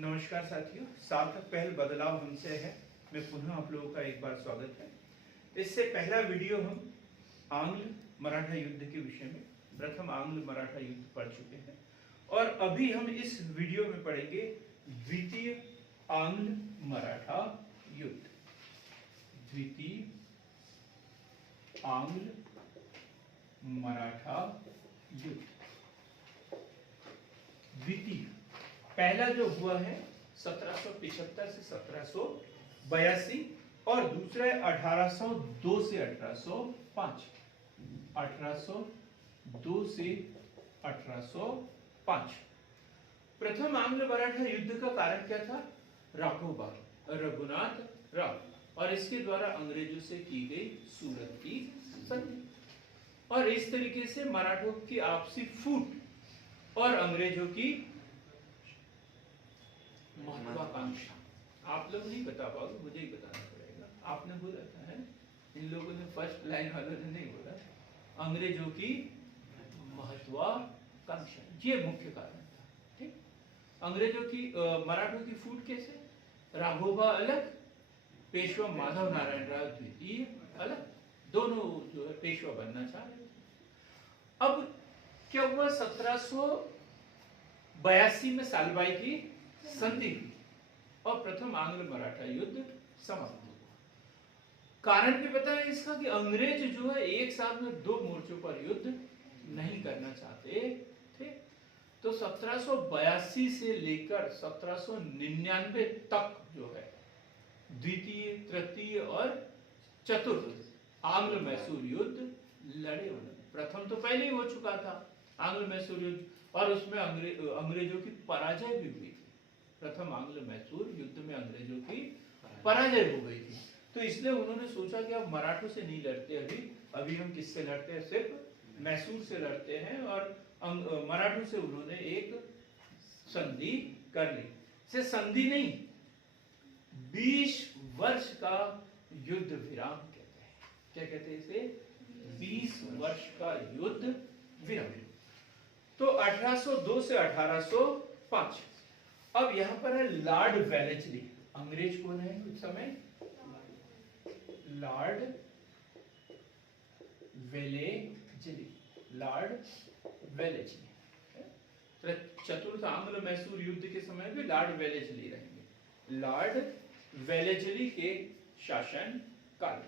नमस्कार साथियों, सार्थक पहल बदलाव हमसे है मैं पुनः आप लोगों का एक बार स्वागत है। इससे पहला वीडियो हम आंग्ल मराठा युद्ध के विषय में प्रथम आंग्ल मराठा युद्ध पढ़ चुके हैं और अभी हम इस वीडियो में पढ़ेंगे द्वितीय आंग्ल मराठा युद्ध। द्वितीय आंग्ल मराठा युद्ध। द्वितीय पहला जो हुआ है 1775 से 1782 और दूसरा है 1802 से 1805। 1802 से 1805। प्रथम आंग्ल मराठा युद्ध का कारण क्या था? राघोबा रघुनाथ राव और इसके द्वारा अंग्रेजों से की गई सूरत की संधि और इस तरीके से मराठों की आपसी फूट और अंग्रेजों की महत्वाकांक्षा। आप लोग नहीं बता पाओगे, मुझे ही बताना पड़ेगा। आपने बोला था है, इन लोगों ने फर्स्ट लाइन वालों ने नहीं बोला। अंग्रेजों की महत्वाकांक्षा ये मुख्य कारण था। ठीक, अंग्रेजों की मराठों की फूट कैसे? राघोबा अलग, पेशवा माधव नारायण राव द्वितीय अलग, दोनों जो है पेशवा बनना चाह रहे थे। अब क्या हुआ? 1782 में सालबाई की संधि हुई और प्रथम आंग्ल मराठा युद्ध समाप्त हुआ। कारण भी पता है इसका कि अंग्रेज जो है एक साथ में दो मोर्चों पर युद्ध नहीं करना चाहते थे। तो 1782 से लेकर 1799 तक जो है द्वितीय, तृतीय और चतुर्थ आंग्ल मैसूर युद्ध लड़े उन्होंने। प्रथम तो पहले ही हो चुका था आंग्ल मैसूर युद्ध और उसमें अंग्रेजों की पराजय भी हुई थी। प्रथम आंग्ल मैसूर युद्ध में अंग्रेजों की पराजय हो गई थी। तो इसलिए उन्होंने सोचा कि अब मराठों से नहीं लड़ते, अभी हम किससे लड़ते हैं? सिर्फ मैसूर से लड़ते हैं और मराठों से उन्होंने एक संधि कर ली। से संधि नहीं, 20 वर्ष का युद्ध विराम कहते हैं। क्या कहते हैं इसे? 20 वर्ष का युद्ध विराम। तो 1802 से 1805। अब यहां पर है लॉर्ड वेलेस्ली। अंग्रेज कौन है उस समय? Lord Wellesley. लॉर्ड वेलेस्ली चतुर्थ आंग्ल मैसूर युद्ध के समय भी लॉर्ड वेलेस्ली रहेंगे। लॉर्ड वेलेस्ली के शासन काल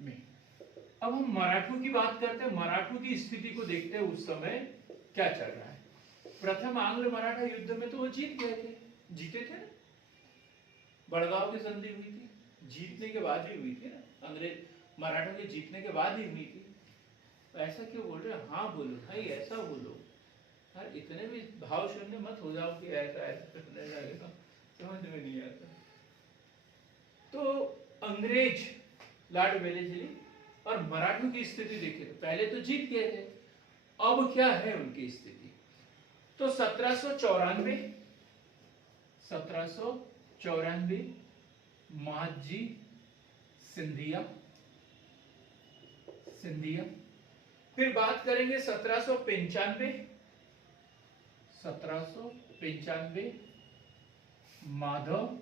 में अब हम मराठों की बात करते हैं। मराठों की स्थिति को देखते हैं उस समय क्या चल रहा है। प्रथम आंग्ल मराठा युद्ध में तो वो जीत गए थे, जीते थे ना। बड़गांव की संधि हुई थी, जीतने के बाद ही हुई थी ना। अंग्रेज मराठों के जीतने के बाद ही हुई थी। तो ऐसा क्यों बोल रहे हैं? हाँ बोलो भाई, ऐसा बोलो यार, इतने भी भाव शून्य मत हो जाओ कि ऐसा करने लगेगा, समझ में नहीं आता। तो अंग्रेज लॉर्ड वेलेस्ली और मराठों की स्थिति देखिए, तो पहले तो जीत गए थे, अब क्या है उनकी स्थिति? तो 1794 महादजी सिंधिया। फिर बात करेंगे 1795 माधव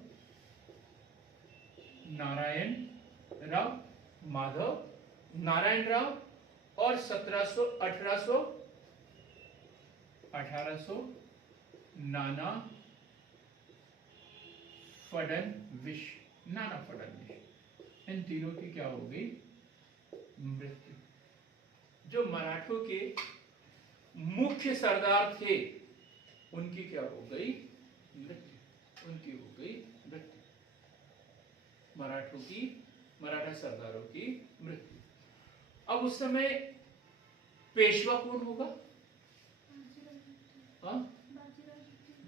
नारायण राव और 1800 नाना फडणवीस। इन तीनों की क्या हो गई? मृत्यु। जो मराठों के मुख्य सरदार थे उनकी क्या हो गई? मृत्यु। मराठा सरदारों की मृत्यु। अब उस समय पेशवा कौन होगा?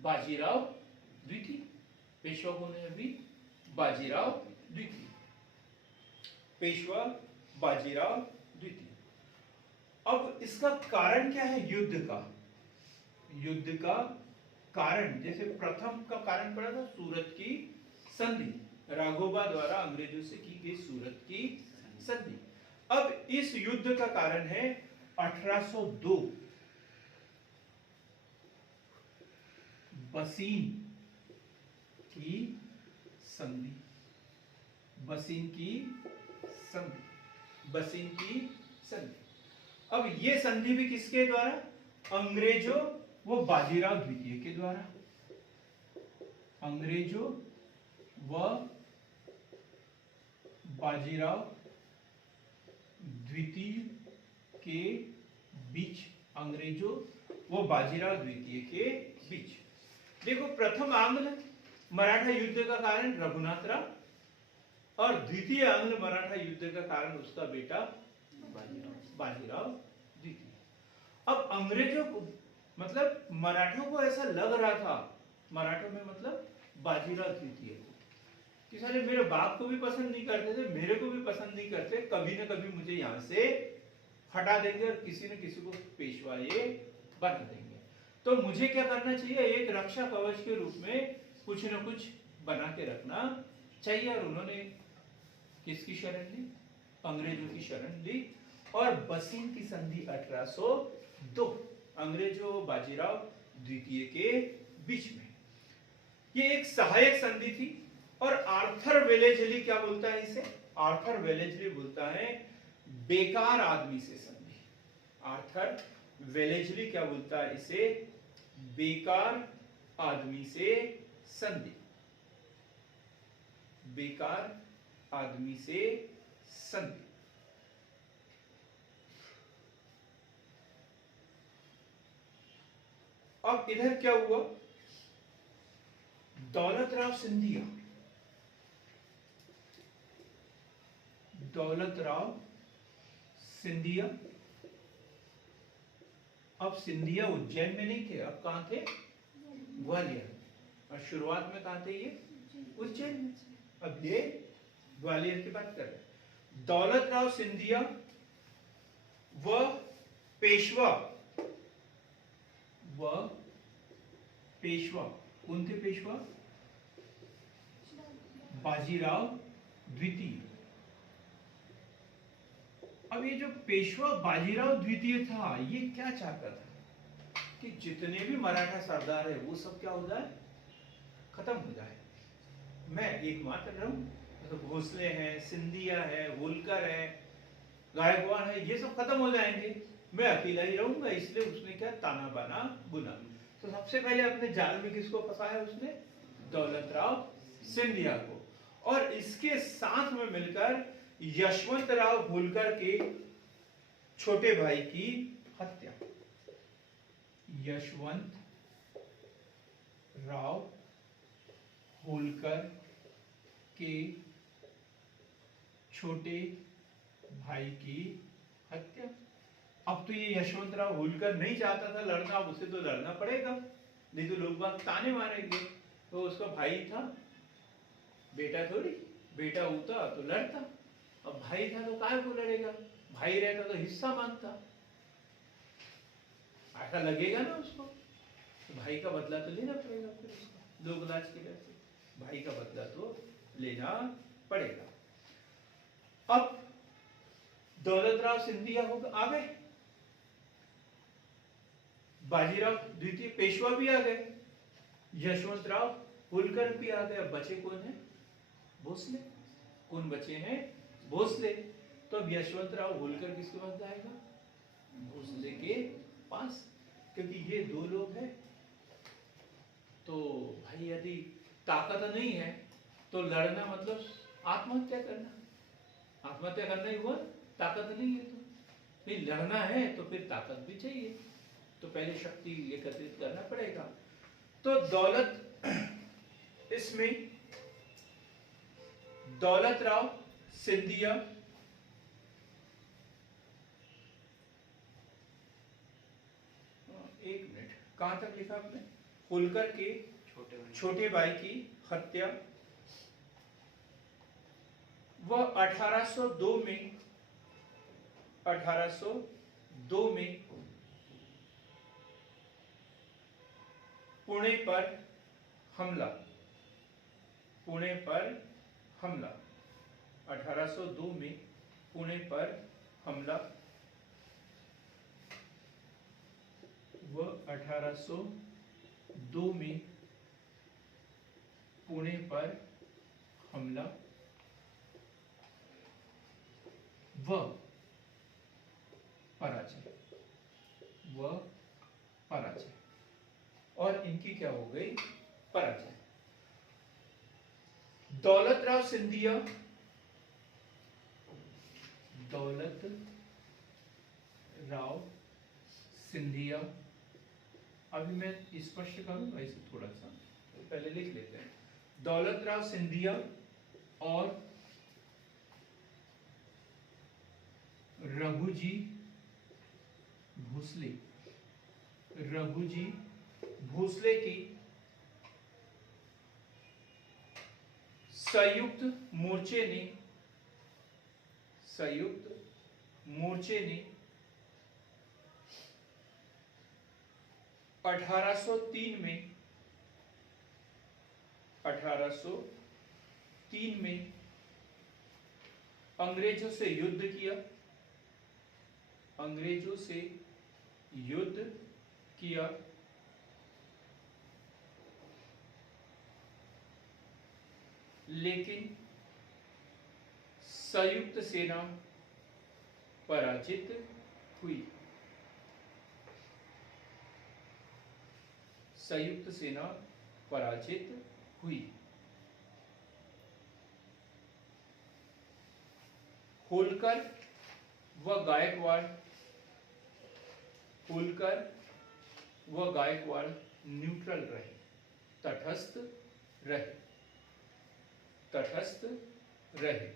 बाजीराव द्वितीय। पेशवा कौन है अभी? बाजीराव द्वितीय। पेशवा बाजीराव द्वितीय। अब इसका कारण क्या है? युद्ध का कारण, जैसे प्रथम का कारण पड़ा था सूरत की संधि, राघोबा द्वारा अंग्रेजों से की गई सूरत की संधि। अब इस युद्ध का कारण है 1802 बसीन की संधि, बसीन की संधि, बसीन की संधि। अब ये संधि भी किसके द्वारा? अंग्रेजों व बाजीराव द्वितीय के द्वारा, अंग्रेजों व बाजीराव द्वितीय के बीच, अंग्रेजों व बाजीराव द्वितीय के बीच। देखो, प्रथम आंग्ल मराठा युद्ध का कारण रघुनाथराव, और द्वितीय आंग्ल मराठा युद्ध का कारण उसका बेटा बाजीराव द्वितीय। अब अंग्रेजों को, मतलब मराठों को ऐसा लग रहा था, मराठों में मतलब बाजीराव द्वितीय को, कि साले मेरे बाप को भी पसंद नहीं करते थे, मेरे को भी पसंद नहीं करते, कभी ना कभी मुझे यहाँ से हटा देंगे और किसी न किसी को पेशवा ये बना देंगे। तो मुझे क्या करना चाहिए? एक रक्षा कवच के रूप में कुछ न कुछ बना के रखना चाहिए। और उन्होंने किसकी शरण ली? अंग्रेजों की शरण ली, और बसीन की संधि 1802 अंग्रेजों बाजीराव द्वितीय के बीच में, ये एक सहायक संधि थी। और आर्थर वेलेजली क्या बोलता है इसे? आर्थर वेलेजली बोलता है बेकार आदमी से संधि। आर्थर वेलेजली क्या बोलता है इसे? बेकार आदमी से संधि, बेकार आदमी से संधि। अब इधर क्या हुआ? दौलतराव सिंधिया, दौलतराव सिंधिया, अब सिंधिया उज्जैन में नहीं थे, अब कहां थे? ग्वालियर। और शुरुआत में कहां थे ये? उज्जैन में। अब ये ग्वालियर की बात कर रहे हैं। दौलतराव सिंधिया व पेशवा, कौन थे पेशवा? बाजीराव द्वितीय। अब ये जो पेशवा बाजीराव द्वितीय था, ये क्या चाहता था कि जितने भी मराठा सरदार है वो सब क्या हो जाए? खत्म हो जाए। मैं एकमात्र रहूं, तो भोसले हैं, सिंधिया है, होलकर है, गायकवाड़ है, ये सब खत्म हो जाएंगे, मैं अकेला ही रहूंगा। इसलिए उसने क्या ताना बाना बुना। तो सबसे पहले अपने जाल में किसको फंसाया उसने? दौलतराव सिंधिया को। और इसके साथ में मिलकर यशवंतराव होलकर के छोटे भाई की हत्या, यशवंत राव होलकर के छोटे भाई की हत्या। अब तो ये यशवंतराव होलकर नहीं चाहता था लड़ना, अब उसे तो लड़ना पड़ेगा, नहीं तो लोग बात ताने मारेंगे। तो उसका भाई था, बेटा थोड़ी, बेटा होता तो लड़ता, अब भाई था तो काय को लड़ेगा? भाई रहता तो हिस्सा मांगता, ऐसा लगेगा ना उसको। तो भाई का बदला तो लेना पड़ेगा, फिर उसको लोग लाज के वैसे भाई का बदला तो लेना पड़ेगा। अब दौलतराव सिंधिया हो आ गए, बाजीराव द्वितीय पेशवा भी आ गए, यशवंतराव होलकर भी आ गए। अब बचे कौन है? भोसले। कौन बचे हैं? भोसले। तो अब यशवंतराव होलकर किसके पास जाएगा? भोसले के पास, क्योंकि ये दो लोग हैं। तो भाई यदि ताकत नहीं है तो लड़ना मतलब आत्महत्या करना, आत्महत्या करना ही हुआ। ताकत नहीं है तो नहीं, लड़ना है तो फिर ताकत भी चाहिए, तो पहले शक्ति एकत्रित करना पड़ेगा। तो दौलत, इसमें दौलतराव सिंधिया एक मिनट, कहां तक लिखा आपने? होलकर के छोटे भाई की हत्या वह 1802 में पुणे पर हमला, पुणे पर हमला, 1802 में पुणे पर हमला 1802 में पुणे पर हमला व पराजय और इनकी क्या हो गई? पराजय। दौलत राव सिंधिया, अभी मैं स्पष्ट करूंगा इसे थोड़ा सा, पहले लिख लेते हैं। दौलत राव सिंधिया और रघुजी भोसले की संयुक्त मोर्चे ने 1803 में अंग्रेजों से युद्ध किया लेकिन संयुक्त सेना पराजित हुई। होलकर व गायकवाड़ न्यूट्रल रहे, तटस्थ रहे।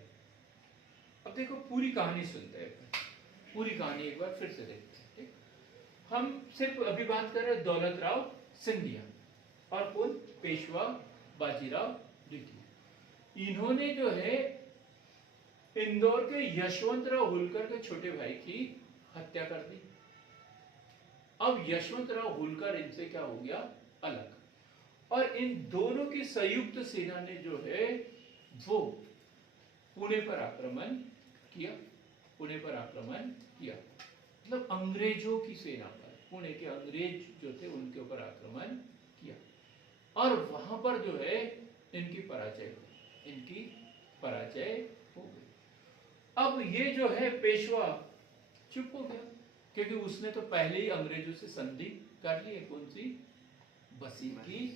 अब देखो पूरी कहानी सुनते हैं, पूरी कहानी एक बार फिर से देखते हैं। ठीक, हम सिर्फ अभी बात कर रहे हैं दौलत राव सिंधिया और कौन? पेशवा बाजीराव द्वितीय। इन्होंने जो है इंदौर के यशवंतराव होलकर के छोटे भाई की हत्या कर दी। अब यशवंतराव होलकर इनसे क्या हो गया? अलग। और इन दोनों की संयुक्त सेना ने जो है वो पुणे पर आक्रमण किया। मतलब अंग्रेजों की सेना पर, पुणे के अंग्रेज जो थे उनके ऊपर आक्रमण किया और वहां पर जो है इनकी पराजय हो गई। अब ये जो है पेशवा चुप हो गया क्योंकि उसने तो पहले ही अंग्रेजों से संधि कर ली है। कौन सी? बसीन की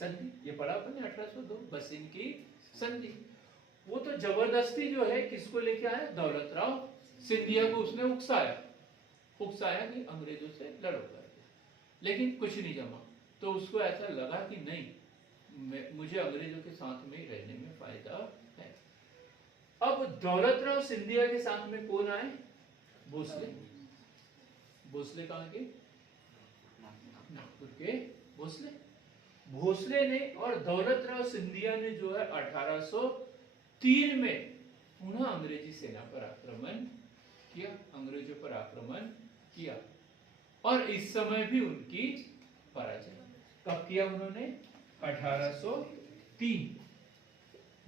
संधि। ये पढ़ा आपने 1802, बसीन की संधि। वो तो जबरदस्ती जो है किसको लेके आया? दौलत राव सिंधिया को उसने उकसाया कि अंग्रेजों से लड़ो करके, लेकिन कुछ नहीं जमा। तो उसको ऐसा लगा कि नहीं, मुझे अंग्रेजों के साथ में रहने में फायदा है। अब दौलत राव सिंधिया के साथ में कौन आए? भोसले कहाँ के? नागपुर के भोसले ने और दौलत राव सिंधिया ने जो है 1803 में पुनः अंग्रेजी सेना पर अंग्रेजों पर आक्रमण किया और इस समय भी उनकी पराजय। कब किया उन्होंने? 1803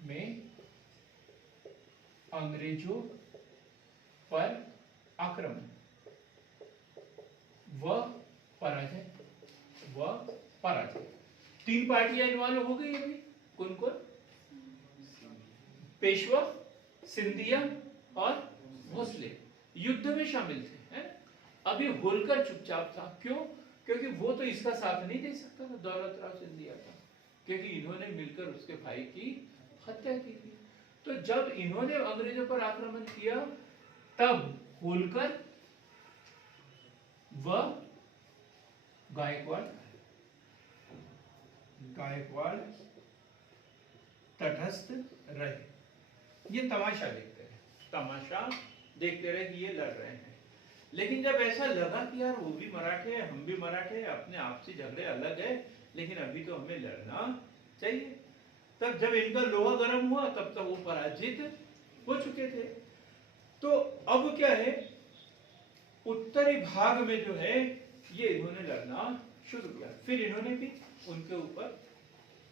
में अंग्रेजों पर आक्रमण व पराजय। 3 पार्टियां इन्वॉल्व हो गई अभी। कौन? पेशवा, सिंधिया और भोसले युद्ध में शामिल थे, है? अभी होलकर चुपचाप था। क्यों? क्योंकि वो तो इसका साथ नहीं दे सकता था, दौलत राव सिंधिया का, क्योंकि इन्होंने मिलकर उसके भाई की हत्या की थी। तो जब इन्होंने अंग्रेजों पर आक्रमण किया तब होलकर व गायकवाड़ तटस्थ रहे। ये तमाशा देखते रहे कि ये लड़ रहे हैं। लेकिन जब ऐसा लगा कि यार वो भी मराठे हैं, हम भी मराठे हैं, अपने आपसी झगड़े अलग है, लेकिन अभी तो हमें लड़ना चाहिए, तब जब इनका लोहा गर्म हुआ तब तक वो पराजित हो चुके थे। तो अब क्या है, उत्तरी भाग में जो है ये इन्होंने लड़ना शुरू किया। फिर इन्होंने भी उनके ऊपर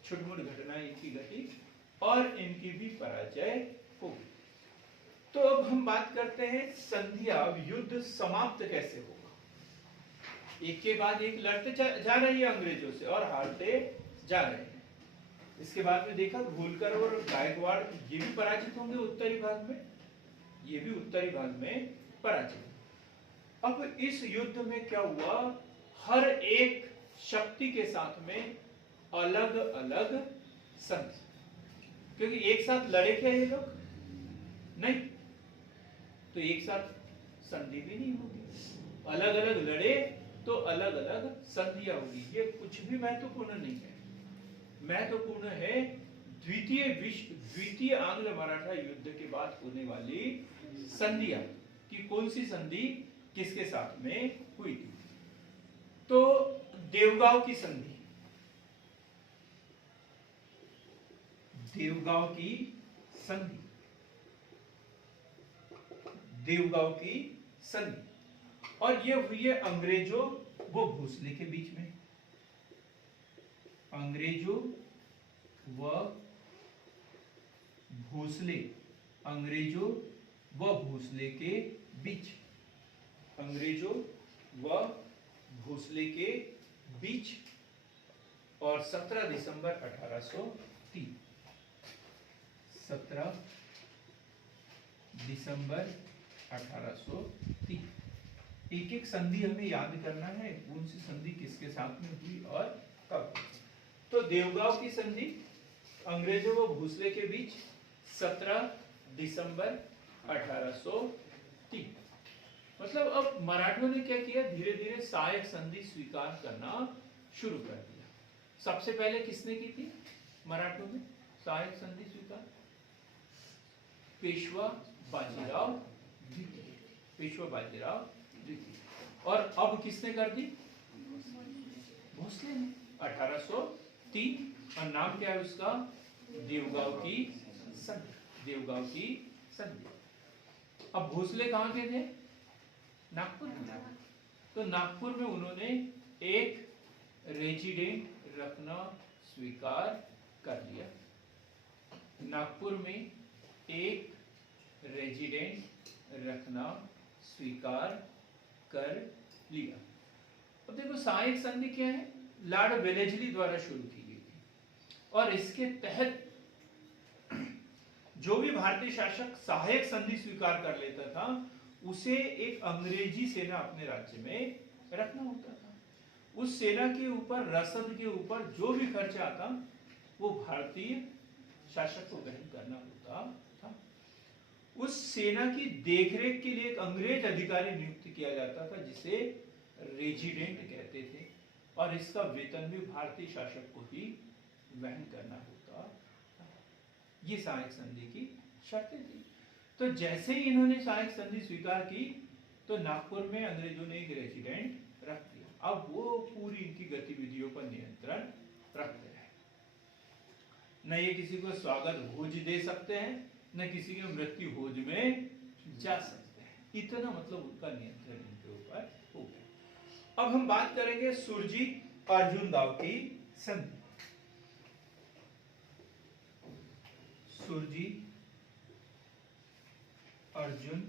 छुटमुट घटनाएं इनकी घटी और इनकी भी पराजय हो गई। तो अब हम बात करते हैं संधिया युद्ध समाप्त कैसे होगा। एक के बाद एक लड़ते जा रही है अंग्रेजों से और हारते जा रहे हैं। इसके बाद में देखा होलकर और गायकवाड़ ये भी पराजित होंगे उत्तरी भाग में, ये भी उत्तरी भाग में पराजित। अब इस युद्ध में क्या हुआ, हर एक शक्ति के साथ में अलग अलग संधि, क्योंकि एक साथ लड़े क्या ये लोग नहीं, तो एक साथ संधि भी नहीं होगी, अलग अलग लड़े तो अलग अलग संधियां होगी। ये कुछ भी महत्वपूर्ण नहीं है, महत्वपूर्ण है द्वितीय आंग्ल मराठा युद्ध के बाद होने वाली संधियां कि कौन सी संधि किसके साथ में हुई थी। तो देवगांव की संधि, देवगांव की संधि, देवगांव की संधि, और ये हुई है अंग्रेजों व भोसले के बीच में, अंग्रेजों व भोसले, अंग्रेजों व भोसले के बीच, अंग्रेजों व भोसले के बीच, और 17 दिसंबर 1803, 17 दिसंबर 1803। एक एक संधि हमें याद करना है, कौन सी संधि किसके साथ में हुई और कब। तो देवगांव की संधि अंग्रेजों व भोसले के बीच 17 दिसंबर 1803। मतलब अब मराठों ने क्या किया, धीरे धीरे सहायक संधि स्वीकार करना शुरू कर दिया। सबसे पहले किसने की थी मराठों में सहायक संधि स्वीकार? पेशवा बाजीराव द्वितीय, पेशवा बाजीराव द्वितीय। और अब किसने कर दी? भोसले ने 1803, और नाम क्या है उसका? देवगांव की संधि, देवगांव की संधि। अब भोसले कहाँ के थे? नागपुर में। तो नागपुर में उन्होंने एक रेजिडेंट रखना स्वीकार कर लिया, नागपुर में एक रेजिडेंट रखना स्वीकार कर लिया। अब देखो सहायक संधि क्या है, लॉर्ड वेलेस्ली द्वारा शुरू की गई थी, और इसके तहत जो भी भारतीय शासक सहायक संधि स्वीकार कर लेता था उसे एक अंग्रेजी सेना अपने राज्य में रखना होता था। उस सेना के ऊपर, रसद के ऊपर जो भी खर्चा आता वो भारतीय शासक को वहन करना होता था। उस सेना की देखरेख के लिए एक अंग्रेज अधिकारी नियुक्त किया जाता था जिसे रेजिडेंट कहते थे, और इसका वेतन भी भारतीय शासक को ही वहन करना होता था। ये सहायक संधि की शर्तें थी। तो जैसे ही इन्होंने सहायक संधि स्वीकार की तो नागपुर में अंग्रेजों ने एक रेजिडेंट रख दिया। अब वो पूरी इनकी गतिविधियों पर नियंत्रण रखते रहे। न ये किसी को स्वागत भोज दे सकते हैं, न किसी के मृत्यु भोज में जा सकते हैं, इतना मतलब उनका नियंत्रण इनके ऊपर हो गया। अब हम बात करेंगे सुरजीत अर्जुन गांव की संधि। सुरजीत अर्जुन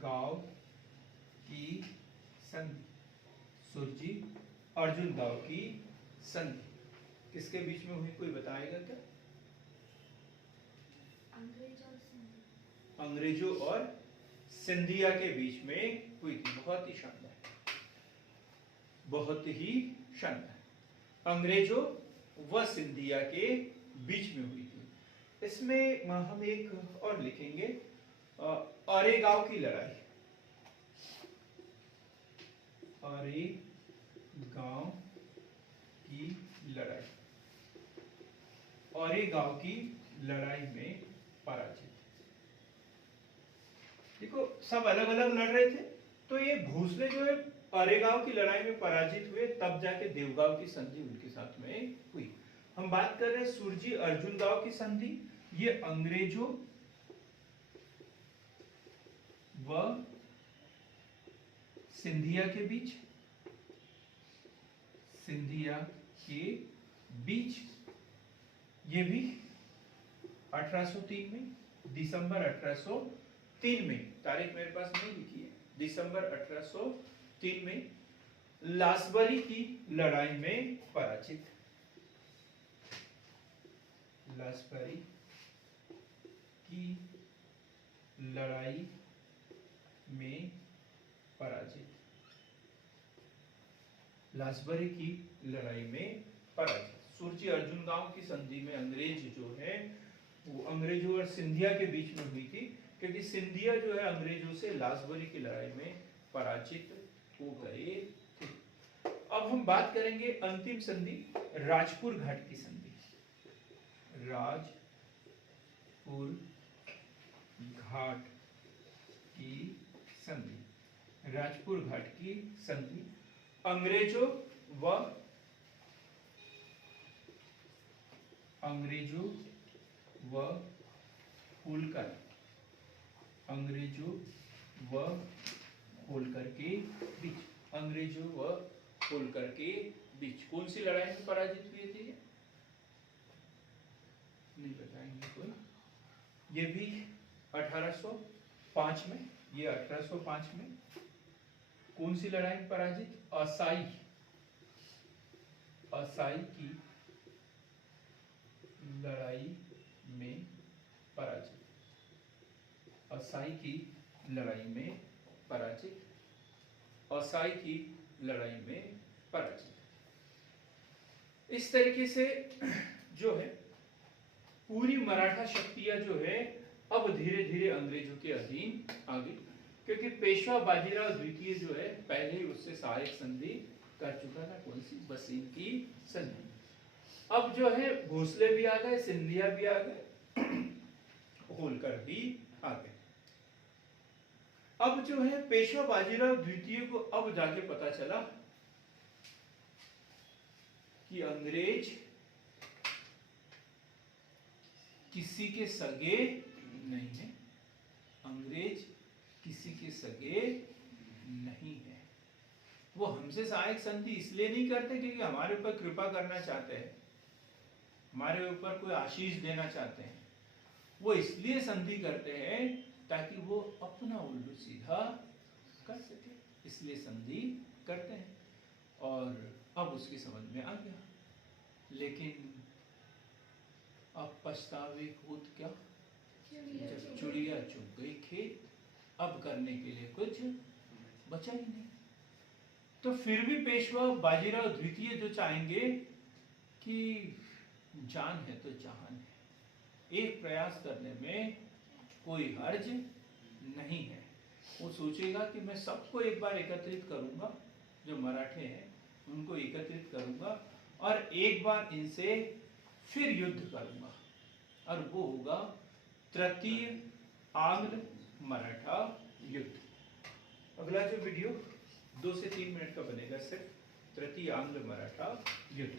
गांव की संधि, सुरजीत अर्जुन गांव की संधि किसके बीच में हुई, कोई बताएगा क्या? अंग्रेजों और सिंधिया के बीच में हुई थी। बहुत ही शानदार, बहुत ही शानदार, अंग्रेजों व सिंधिया के बीच में हुई थी। इसमें हम एक और लिखेंगे, औरेगांव की लड़ाई, औरेगांव की लड़ाई, औरेगांव की लड़ाई में पराजित। देखो सब अलग अलग लड़ रहे थे, तो ये भोसले जो है औरेगांव की लड़ाई में पराजित हुए, तब जाके देवगांव की संधि उनके साथ में हुई। हम बात कर रहे हैं सुरजी अर्जुन गांव की संधि, ये अंग्रेजों व सिंधिया के बीच, सिंधिया के बीच, ये भी 1803 में, दिसंबर 1803 में, तारीख मेरे पास नहीं लिखी है, दिसंबर 1803 में लासबरी की लड़ाई में पराजित। लासबरी की लड़ाई में पराजित। लासबरी की लड़ाई में पराजित। सुरजी अर्जुन गांव की संधि में अंग्रेज जो है वो अंग्रेजों और सिंधिया के बीच में हुई थी, क्योंकि सिंधिया जो है अंग्रेजों से लासबरी की लड़ाई में पराजित हो गए थे। अब हम बात करेंगे अंतिम संधि, राजपुर घाट की संधि। राजपुर घाट की संधि। राजपुर घाट की संधि अंग्रेजों व होलकर, अंग्रेजों व होलकर के बीच, अंग्रेजों व होलकर के बीच कौन सी लड़ाई में पराजित हुए थे? नहीं बताएंगे कोई। ये भी 1805 में, ये 1805 में कौन सी लड़ाई में पराजित? असाई की लड़ाई में पराजित। असाई की लड़ाई में पराजित। असाई की लड़ाई में पराजित। इस तरीके से जो है पूरी मराठा शक्तियां जो है अब धीरे धीरे अंग्रेजों के अधीन आ गई, क्योंकि पेशवा बाजीराव द्वितीय जो है पहले ही उससे सहायक संधि कर चुका था। कौन सी? बसीन की संधि। अब जो है भोसले भी आ गए, सिंधिया भी आ गए, होलकर भी आ गए। अब जो है पेशवा बाजीराव द्वितीय को अब जाके पता चला कि अंग्रेज किसी के सगे नहीं है। अंग्रेज किसी के सगे नहीं है। वो हमसे सहायक संधि इसलिए नहीं करते क्योंकि हमारे ऊपर कृपा करना चाहते हैं, हमारे ऊपर कोई आशीष देना चाहते हैं। वो इसलिए संधि करते हैं ताकि वो अपना उल्लू सीधा कर सके, इसलिए संधि करते हैं। और अब उसकी समझ में आ गया, लेकिन अब पछतावे खुद क्या, जब चुड़िया चुग गई खेत, अब करने के लिए कुछ बचा ही नहीं। तो फिर भी पेशवा बाजीराव द्वितीय जो चाहेंगे कि जान है तो जहान है, एक प्रयास करने में कोई हर्ज नहीं है। वो सोचेगा कि मैं सबको एक बार एकत्रित करूंगा, जो मराठे हैं उनको एकत्रित करूंगा और एक बार इनसे फिर युद्ध करूंगा, और वो होगा तृतीय आंग्ल मराठा युद्ध। अगला जो वीडियो 2 से 3 मिनट का बनेगा सिर्फ तृतीय आंग्ल मराठा युद्ध।